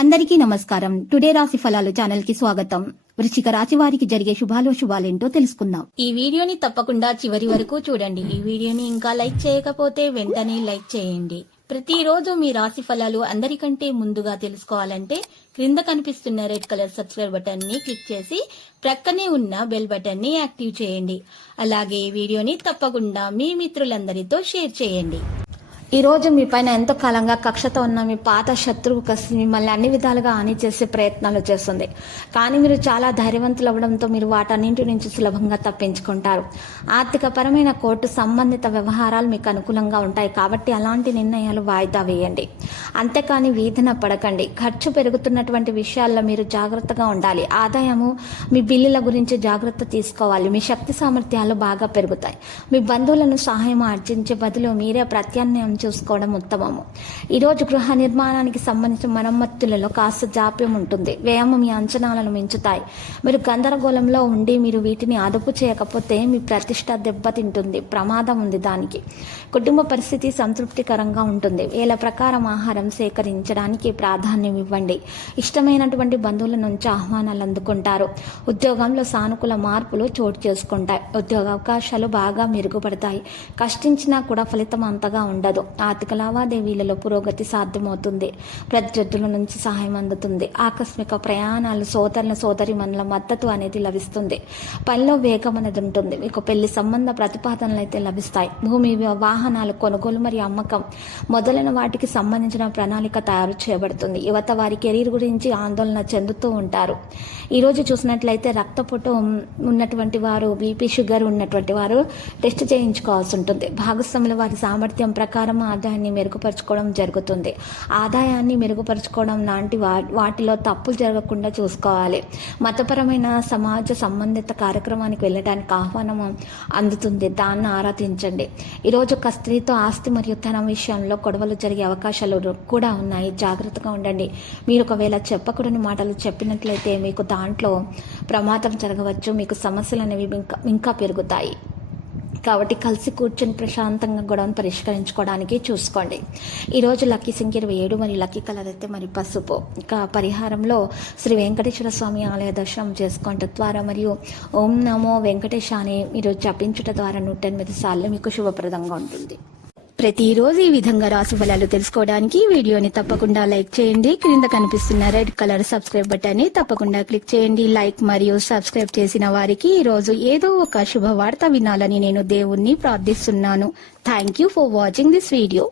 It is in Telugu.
అందరికీ నమస్కారం. టుడే రాశి ఫలాలు ఛానల్ కి స్వాగతం. వృశ్చిక రాశి వారికి జరిగే శుభాలేంటో తెలుసుకుందాం. ఈ వీడియోని తప్పకుండా చివరి వరకు చూడండి. ఈ వీడియోని ఇంకా లైక్ చేయకపోతే వెంటనే లైక్ చేయండి. ప్రతిరోజు మీ రాశి ఫలాలు అందరికంటే ముందుగా తెలుసుకోవాలంటే క్రింద కనిపిస్తున్న రెడ్ కలర్ సబ్స్క్రైబ్ బటన్ ని క్లిక్ చేసి ప్రక్కనే ఉన్న బెల్ బటన్ ని యాక్టివ్ చేయండి. అలాగే ఈ వీడియోని తప్పకుండా మీ మిత్రులందరితో షేర్ చేయండి. ఈ రోజు మీ పైన ఎంతో కాలంగా కక్షతో ఉన్న మీ పాత శత్రువు కసి మిమ్మల్ని అన్ని విధాలుగా హాని చేసే ప్రయత్నాలు చేస్తుంది. కానీ మీరు చాలా ధైర్యవంతులు అవ్వడంతో మీరు వాటన్నింటి నుంచి సులభంగా తప్పించుకుంటారు. ఆర్థిక పరమైన కోర్టు సంబంధిత వ్యవహారాలు మీకు అనుకూలంగా ఉంటాయి కాబట్టి అలాంటి నిర్ణయాలు వాయిదా వేయండి. అంతేకాని వీధిన పడకండి. ఖర్చు పెరుగుతున్నటువంటి విషయాల్లో మీరు జాగ్రత్తగా ఉండాలి. ఆదాయము మీ బిల్లుల గురించి జాగ్రత్త తీసుకోవాలి. మీ శక్తి సామర్థ్యాలు బాగా పెరుగుతాయి. మీ బంధువులను సహాయం ఆర్జించే బదులు మీరే ప్రత్యామ్నాయం చూసుకోవడం ఉత్తమము. ఈరోజు గృహ నిర్మాణానికి సంబంధించిన మరమ్మతులలో కాస్త జాప్యం ఉంటుంది. వ్యయం మీ అంచనాలను మించుతాయి. మీరు గందరగోళంలో ఉండి మీరు వీటిని అదుపు చేయకపోతే మీ ప్రతిష్ట దెబ్బతింటుంది. ప్రమాదం ఉంది దానికి. కుటుంబ పరిస్థితి సంతృప్తికరంగా ఉంటుంది. వేళ ప్రకారం ఆహారం సేకరించడానికి ప్రాధాన్యం ఇవ్వండి. ఇష్టమైనటువంటి బంధువుల నుంచి ఆహ్వానాలు అందుకుంటారు. ఉద్యోగంలో సానుకూల మార్పులు చోటు చేసుకుంటాయి. ఉద్యోగ అవకాశాలు బాగా మెరుగుపడతాయి. కష్టించినా కూడా ఫలితం అంతగా ఉండదు. ఆర్థిక లావాదేవీలలో పురోగతి సాధ్యమవుతుంది. ప్రత్యర్థుల నుంచి సహాయం అందుతుంది. ఆకస్మిక ప్రయాణాలు, సోదరిమణుల మద్దతు అనేది లభిస్తుంది. పనిలో వేగం అనేది ఉంటుంది. మీకు పెళ్లి సంబంధ ప్రతిపాదనలు అయితే లభిస్తాయి. భూమి, వాహనాలు కొనుగోలు మరియు అమ్మకం మొదలైన వాటికి సంబంధించిన ప్రణాళిక తయారు చేయబడుతుంది. యువత వారి కెరీర్ గురించి ఆందోళన చెందుతూ ఉంటారు. ఈరోజు చూసినట్లయితే రక్తపోటు ఉన్నటువంటి వారు, బీపీ, షుగర్ ఉన్నటువంటి వారు టెస్ట్ చేయించుకోవాల్సి ఉంటుంది. భాగస్వాముల వారి సామర్థ్యం ప్రకారం ఆదాయాన్ని మెరుగుపరచుకోవడం జరుగుతుంది. ఆదాయాన్ని మెరుగుపరచుకోవడం లాంటి వాటిలో తప్పులు జరగకుండా చూసుకోవాలి. మతపరమైన సమాజ సంబంధిత కార్యక్రమానికి వెళ్ళడానికి ఆహ్వానం అందుతుంది. దాన్ని ఆరాధించండి. ఈరోజు ఒక స్త్రీతో ఆస్తి మరియు ధనం విషయంలో గొడవలు జరిగే అవకాశాలు కూడా ఉన్నాయి. జాగ్రత్తగా ఉండండి. మీరు ఒకవేళ చెప్పకూడని మాటలు చెప్పినట్లయితే మీకు దాంట్లో ప్రమాదం జరగవచ్చు. మీకు సమస్యలు అనేవి ఇంకా పెరుగుతాయి. కాబట్టి కలిసి కూర్చొని ప్రశాంతంగా గొడవను పరిష్కరించుకోవడానికి చూసుకోండి. ఈరోజు లక్కీ సంఖ్య 27 మరియు లక్కీ కలర్ అయితే మరి పసుపు. ఇంకా పరిహారంలో శ్రీ వెంకటేశ్వర స్వామి ఆలయ దర్శనం చేసుకోవడం ద్వారా మరియు ఓం నమో వెంకటేశ అని మీరు జపించడం ద్వారా 108 సార్లు మీకు శుభప్రదంగా ఉంటుంది. ప్రతిరోజు ఈ విధంగా రాశి ఫలాలు తెలుసుకోవడానికి వీడియోని తప్పకుండా లైక్ చేయండి. క్రింద కనిపిస్తున్న రెడ్ కలర్ సబ్స్క్రైబ్ బటన్ ని తప్పకుండా క్లిక్ చేయండి. లైక్ మరియు సబ్స్క్రైబ్ చేసిన వారికి ఈ రోజు ఏదో ఒక శుభవార్త వినాలని నేను దేవుణ్ణి ప్రార్థిస్తున్నాను. Thank you for watching this video.